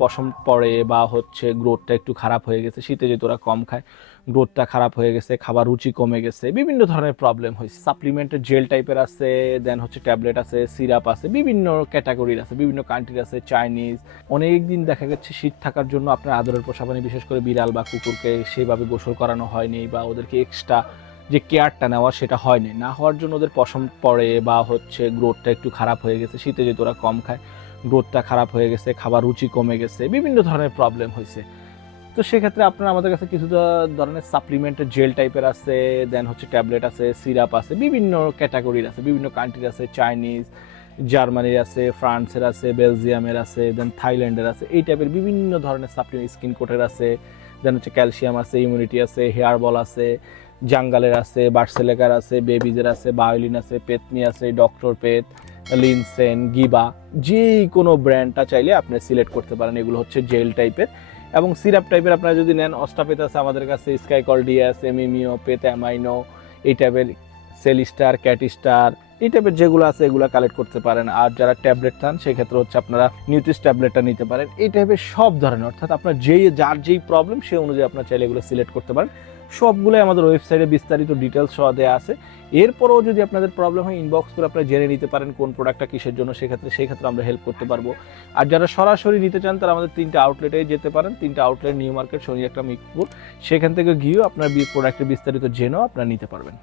পশম পড়ে বা হচ্ছে গ্রোথটা একটু খারাপ হয়ে গেছে, শীতে যেহেতু ওরা কম খায় গ্রোথটা খারাপ হয়ে গেছে, খাবার রুচি কমে গেছে, বিভিন্ন ধরনের প্রবলেম হয়েছে। সাপ্লিমেন্টের জেল টাইপের আছে, দেন হচ্ছে ট্যাবলেট আছে, সিরাপ আছে, বিভিন্ন ক্যাটাগরির আছে, বিভিন্ন কান্ট্রির আছে, চাইনিজ। অনেক দিন দেখা গেছে শীত থাকার জন্য আপনার আদরের পোষা প্রাণী বিশেষ করে বিড়াল বা কুকুরকে সেভাবে গোসল করানো হয়নি বা ওদেরকে এক্সট্রা যে কেয়ারটা নেওয়া সেটা হয়নি, না হওয়ার জন্য ওদের পশম পড়ে বা হচ্ছে গ্রোথটা একটু খারাপ হয়ে গেছে, শীতে যেহেতু ওরা কম খায় গ্রোথটা খারাপ হয়ে গেছে, খাবার রুচি কমে গেছে, বিভিন্ন ধরনের প্রবলেম হয়েছে। তো সেক্ষেত্রে আপনারা আমাদের কাছে কিছু ধরনের সাপ্লিমেন্টের জেল টাইপের আছে, দেন হচ্ছে ট্যাবলেট আছে, সিরাপ আছে, বিভিন্ন ক্যাটাগরির আছে, বিভিন্ন কান্ট্রির আছে, চাইনিজ, জার্মানির আছে, ফ্রান্সের আছে, বেলজিয়ামের আছে, দেন থাইল্যান্ডের আছে, এই টাইপের বিভিন্ন ধরনের সাপ্লিমেন্ট, স্কিন কোটের আছে, দেন হচ্ছে ক্যালসিয়াম আছে, ইমিউনিটি আছে, হেয়ার বল আছে, জাঙ্গালের আছে, বার্সেলেকার আছে, বেবিজের আছে, বায়োলিন আছে, পেতনি আছে, ডক্টর পেত, লিনসেন, গিবা, যে কোনো ব্র্যান্ডটা চাইলে আপনি সিলেক্ট করতে পারেন। এগুলো হচ্ছে জেল টাইপের। এবং সিরাপ টাইপের আপনারা যদি নেন, অস্টাপেত আছে আমাদের কাছে, স্কাইকল ডিএস, এমিমিও, পেত অ্যামাইনো, এই টাইপের সেলিস্টার, ক্যাটিস্টার, এই টাইপের যেগুলো আছে এগুলো কালেক্ট করতে পারেন। আর যারা ট্যাবলেট খান সেক্ষেত্রে হচ্ছে আপনারা নিউট্রিস ট্যাবলেটটা নিতে পারেন। এই টাইপের সব ধরনের, অর্থাৎ আপনার যার যেই প্রবলেম সে অনুযায়ী আপনার চাইলে এগুলো সিলেক্ট করতে পারেন। সবগুলোই আমাদের ওয়েবসাইটে বিস্তারিত ডিটেলস সহ দেওয়া আছে। এরপরও যদি আপনাদের প্রবলেম হয় ইনবক্স করে আপনারা জেনে নিতে পারেন কোন প্রোডাক্টটা কিসের জন্য, সেক্ষেত্রে আমরা হেল্প করতে পারবো। আর যারা সরাসরি নিতে চান তারা আমাদের 3টা আউটলেটে যেতে পারেন। 3টা আউটলেট, নিউ মার্কেট, শনি একটা, মিরপুর। সেখান থেকে গিয়েও আপনার প্রোডাক্টের বিস্তারিত জেনেও আপনারা নিতে পারবেন।